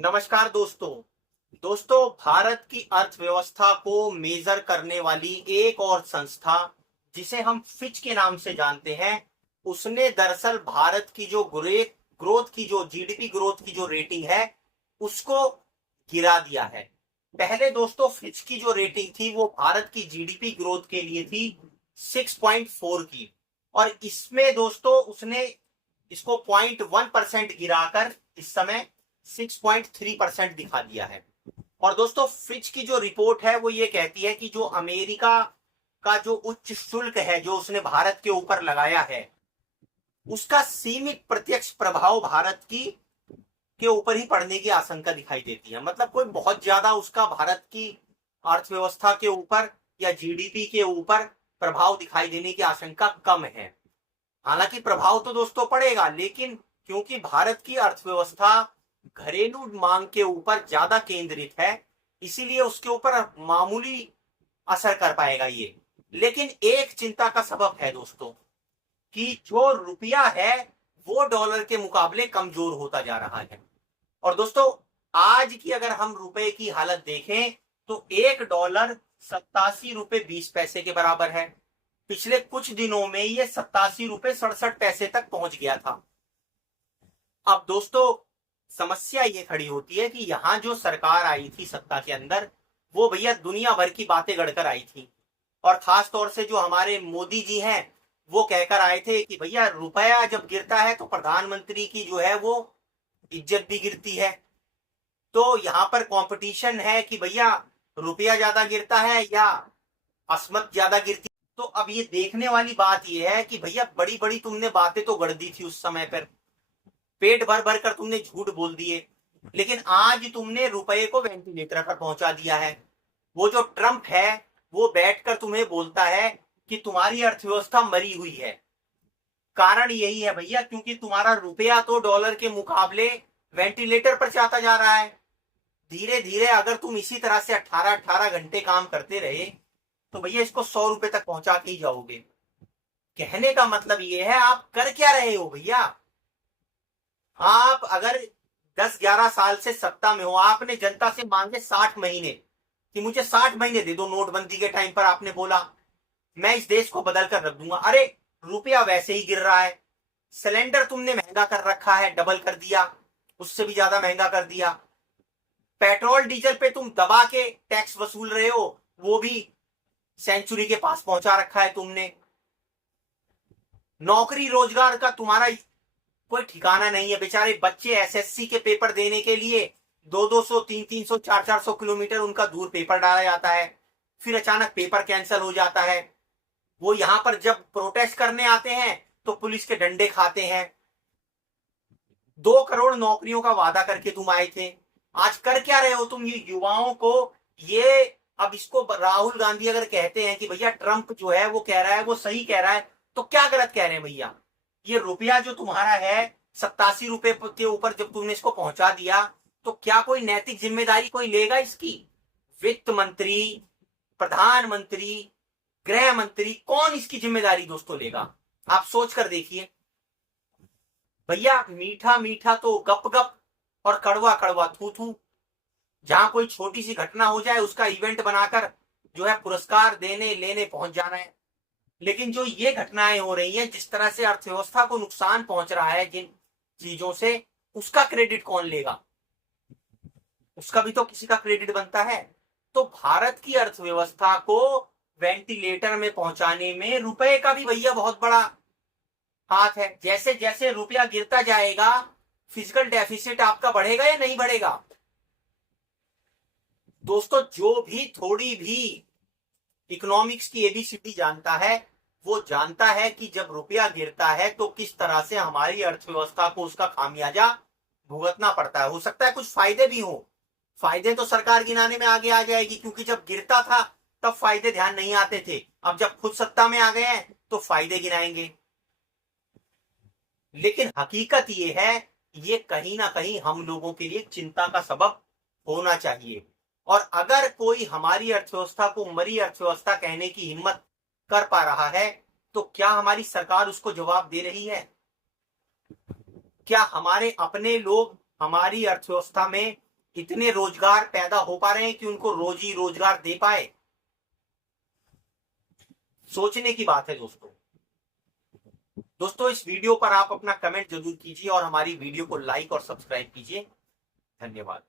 नमस्कार दोस्तों। भारत की अर्थव्यवस्था को मेजर करने वाली एक और संस्था जिसे हम फिच के नाम से जानते हैं, उसने दरअसल भारत की जो ग्रोथ की जो जीडीपी ग्रोथ की जो रेटिंग है उसको गिरा दिया है। पहले दोस्तों फिच की जो रेटिंग थी वो भारत की जीडीपी ग्रोथ के लिए थी 6.4 की, और इसमें दोस्तों उसने इसको 0.1% गिराकर इस समय 6.3% दिखा दिया है। और दोस्तों फिच की जो रिपोर्ट है वो ये कहती है कि जो अमेरिका का जो उच्च शुल्क है जो उसने भारत के ऊपर लगाया है, उसका सीमित प्रत्यक्ष प्रभाव भारत की के ऊपर ही पड़ने की आशंका दिखाई देती है। मतलब कोई बहुत ज्यादा उसका भारत की अर्थव्यवस्था के ऊपर या जीडीपी के ऊपर प्रभाव दिखाई देने की आशंका कम है। हालांकि प्रभाव तो दोस्तों पड़ेगा, लेकिन क्योंकि भारत की अर्थव्यवस्था घरेलू मांग के ऊपर ज्यादा केंद्रित है, इसीलिए उसके ऊपर मामूली असर कर पाएगा ये। लेकिन एक चिंता का सबब है दोस्तों कि जो रुपया है वो डॉलर के मुकाबले कमजोर होता जा रहा है। और दोस्तों आज की अगर हम रुपए की हालत देखें तो $1 87 रुपए 20 पैसे के बराबर है। पिछले कुछ दिनों में ये 87 रुपए 67 पैसे तक पहुंच गया था। अब दोस्तों समस्या ये खड़ी होती है कि यहां जो सरकार आई थी सत्ता के अंदर, वो भैया दुनिया भर की बातें गढ़कर आई थी। और खास तौर से जो हमारे मोदी जी हैं वो कहकर आए थे कि भैया रुपया जब गिरता है तो प्रधानमंत्री की जो है वो इज्जत भी गिरती है। तो यहां पर कंपटीशन है कि भैया रुपया ज्यादा गिरता है या असमत ज्यादा गिरती है। तो अब ये देखने वाली बात ये है कि भैया बड़ी बड़ी तुमने बातें तो गढ़ दी थी उस समय पर, पेट भर भर कर तुमने झूठ बोल दिए, लेकिन आज तुमने रुपए को वेंटिलेटर पर पहुंचा दिया है। वो जो ट्रंप है वो बैठकर तुम्हें बोलता है कि तुम्हारी अर्थव्यवस्था मरी हुई है। कारण यही है भैया क्योंकि तुम्हारा रुपया तो डॉलर के मुकाबले वेंटिलेटर पर जाता जा रहा है। धीरे धीरे अगर तुम इसी तरह से 18-18 घंटे काम करते रहे तो भैया इसको 100 रुपए तक पहुंचा के ही जाओगे। कहने का मतलब ये है आप कर क्या रहे हो भैया। आप अगर 10-11 साल से सत्ता में हो, आपने जनता से मांगे 60 महीने कि मुझे 60 महीने दे दो। नोटबंदी के टाइम पर आपने बोला मैं इस देश को बदल कर रख दूंगा। अरे रुपया वैसे ही गिर रहा है। सिलेंडर तुमने महंगा कर रखा है, डबल कर दिया, उससे भी ज्यादा महंगा कर दिया। पेट्रोल डीजल पे तुम दबा के टैक्स वसूल रहे हो, वो भी सेंचुरी के पास पहुंचा रखा है तुमने। नौकरी रोजगार का तुम्हारा कोई ठिकाना नहीं है। बेचारे बच्चे एसएससी के पेपर देने के लिए 200-200 300-300 400-400 किलोमीटर उनका दूर पेपर डाला जाता है, फिर अचानक पेपर कैंसिल हो जाता है। वो यहां पर जब प्रोटेस्ट करने आते हैं तो पुलिस के डंडे खाते हैं। 2 करोड़ नौकरियों का वादा करके तुम आए थे, आज कर क्या रहे हो तुम ये युवाओं को। ये अब इसको राहुल गांधी अगर कहते हैं कि भैया ट्रंप जो है वो कह रहा है वो सही कह रहा है, तो क्या गलत कह रहे हैं भैया। ये रुपया जो तुम्हारा है 87 रुपए के ऊपर जब तुमने इसको पहुंचा दिया, तो क्या कोई नैतिक जिम्मेदारी कोई लेगा इसकी। वित्त मंत्री, प्रधानमंत्री, गृह मंत्री, कौन इसकी जिम्मेदारी दोस्तों लेगा। आप सोच कर देखिए भैया। मीठा मीठा तो गप गप और कड़वा कड़वा थू थू। जहां कोई छोटी सी घटना हो जाए उसका इवेंट बनाकर जो है पुरस्कार देने लेने पहुंच जाना है। लेकिन जो ये घटनाएं हो रही हैं, जिस तरह से अर्थव्यवस्था को नुकसान पहुंच रहा है जिन चीजों से, उसका क्रेडिट कौन लेगा। उसका भी तो किसी का क्रेडिट बनता है। तो भारत की अर्थव्यवस्था को वेंटिलेटर में पहुंचाने में रुपए का भी भैया बहुत बड़ा हाथ है। जैसे जैसे रुपया गिरता जाएगा फिजिकल डेफिसिट आपका बढ़ेगा या नहीं बढ़ेगा। दोस्तों जो भी थोड़ी भी इकोनॉमिक्स की एबीसीडी जानता है वो जानता है कि जब रुपया गिरता है तो किस तरह से हमारी अर्थव्यवस्था को उसका खामियाजा भुगतना पड़ता है। हो सकता है कुछ फायदे भी हो, फायदे तो सरकार गिनाने में आगे आ जाएगी, क्योंकि जब गिरता था तब फायदे ध्यान नहीं आते थे। अब जब खुद सत्ता में आ गए हैं तो फायदे गिनाएंगे। लेकिन हकीकत ये है, ये कहीं ना कहीं हम लोगों के लिए चिंता का सबब होना चाहिए। और अगर कोई हमारी अर्थव्यवस्था को मरी अर्थव्यवस्था कहने की हिम्मत कर पा रहा है तो क्या हमारी सरकार उसको जवाब दे रही है। क्या हमारे अपने लोग हमारी अर्थव्यवस्था में इतने रोजगार पैदा हो पा रहे हैं कि उनको रोजी रोजगार दे पाए? सोचने की बात है दोस्तों। दोस्तों, इस वीडियो पर आप अपना कमेंट जरूर कीजिए और हमारी वीडियो को लाइक और सब्सक्राइब कीजिए। धन्यवाद।